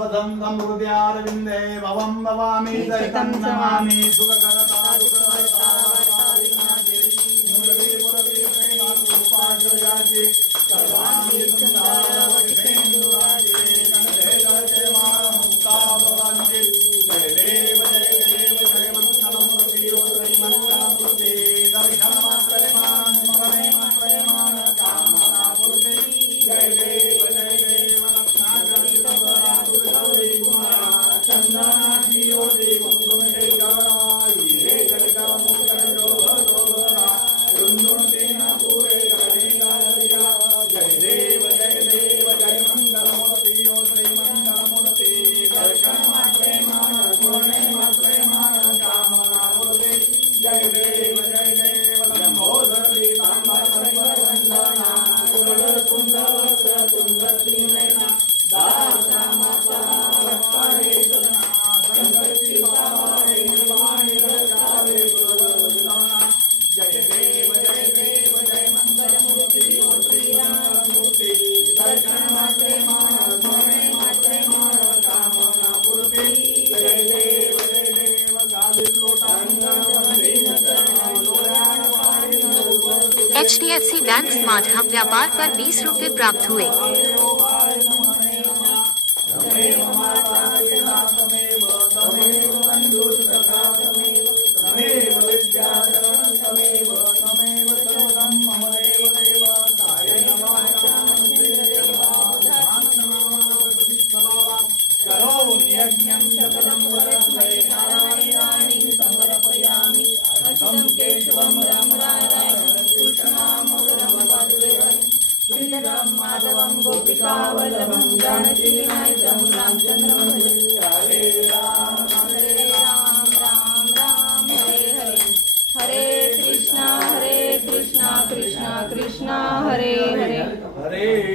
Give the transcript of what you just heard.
वदं तं हृदयारविन्दे भवं भवामि सहितं नमामि सुखकरता दुःखहर्ता वार्ताविनाशे मुरली मुरली प्रेमारूपाजयाजे सर्वाणि सुन्दरवक्षेन्दुराजे नन्दे जय मानमुक्ता भवन्ति जय देव जय मङ्गलमूर्ति श्री मङ्गलमूर्ति दर्शनमात्रयमान स्मरणेमात्रयमान कामनापूर्ति जय देव चंदनाची ओटी कुंकुमे गौराई हे जगदा मुकर जोगरा रुंदुनते ना पूरे करे गाया जय देव जय मंगलमूर्ति ओ श्री मंगलमूर्ति दर्शन मात्रे मान पूर्णे मात्रे मान कामना मूर्ति जय देव लंबोदरी तांबर वंदना कुल कुंडल कुंडली नैना दासा माता वत्सरे संकल्पी पारे निर्वाणी रचावे गुरुवंदना जय देव जय मंगलमूर्ति ओ श्री राममूर्ति दर्शन मात्रे मान स्मरणे मात्रे मान कामना पूर्ति जय देव गाविल लोटांगा वंदेन लोरान पाणी HDFC बैंक स्मार्ट हब व्यापार पर 20 रुपए प्राप्त हुए। यज्ञं सकलं वरं नारायणानि समर्पयामि अच्युतं केशवं रामनारायणं कृष्णनामोदरं वासुदेवं श्रीराम माधवं गोपिकावल्लभं जानकीनायकं रामचन्द्रं हरे राम राम राम हरे हरे हरे कृष्णा कृष्णा कृष्णा हरे हरे हरे